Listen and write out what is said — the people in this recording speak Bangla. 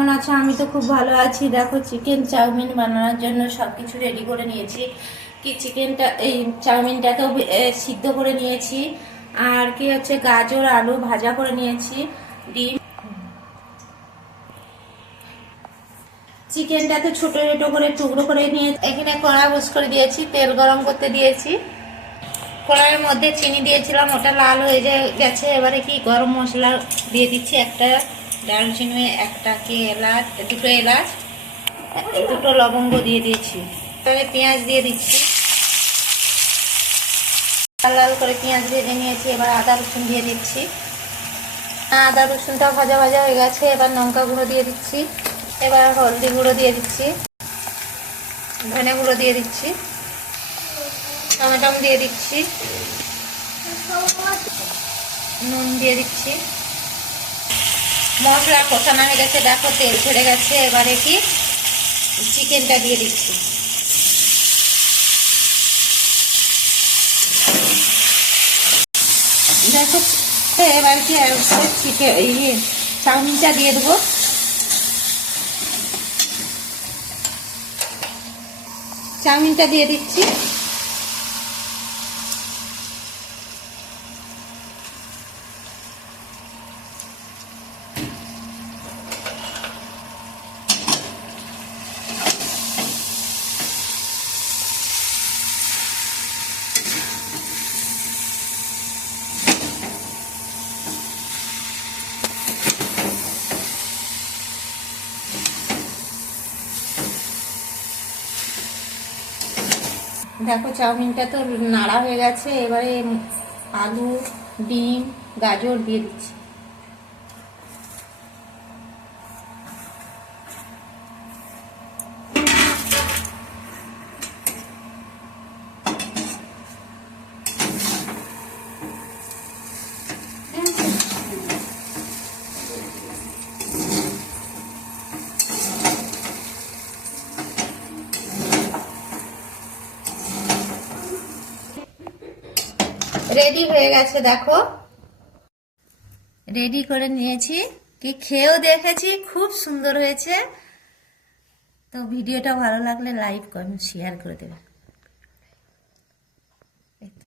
কেমন আছো? আমি তো খুব ভালো আছি। দেখো চিকেন চাউমিন বানানোর জন্য সবকিছু রেডি করে নিয়েছি। কি চিকেনটা এই চাউমিনটাকেও সিদ্ধ করে নিয়েছি, আর কি হচ্ছে গাজর আলু ভাজা করে নিয়েছি, ডিম। চিকেনটাতে ছোট ছোট করে টুকরো করে নিয়ে এখানে কড়া বস করে দিয়েছি, তেল গরম করতে দিয়েছি। কড়াইয়ের মধ্যে চিনি দিয়েছিলাম, ওটা লাল হয়ে গেছে। এবারে কি গরম মশলা দিয়ে দিচ্ছি, একটা দারুচিনি, একটা কি এলাচ, দুটো এলাচ, দুটো লবঙ্গ দিয়ে দিয়েছি। তাহলে পেঁয়াজ দিয়ে দিচ্ছি, লাল লাল করে পেঁয়াজ ভেজে নিয়েছি। এবার আদা রসুন দিয়ে দিচ্ছি। আদা রসুনটা ভাজা ভাজা হয়ে গেছে। এবার লঙ্কা গুঁড়ো দিয়ে দিচ্ছি, এবার হলদি গুঁড়ো দিয়ে দিচ্ছি, ধনে গুঁড়ো দিয়ে দিচ্ছি, টমেটো দিয়ে দিচ্ছি, নুন দিয়ে দিচ্ছি। মশলা কষানো হয়ে গেছে, দেখো তেল ছেড়ে গেছে। এবারে কি চিকেনটা দিয়ে দিচ্ছি। দেখো এবার কি চিকেন চাউমিনটা দিয়ে দেবো। চাউমিনটা দিয়ে দিচ্ছি। দেখো চাউমিনটা তো নাড়া হয়ে গেছে। এবারে আলু, ডিম, গাজর দিয়ে দিচ্ছি। রেডি হয়ে গেছে, দেখো রেডি করে নিয়েছি। কি খেয়েও দেখেছি, খুব সুন্দর হয়েছে। তো ভিডিওটা ভালো লাগলে লাইক কমেন্ট শেয়ার করে দেবে।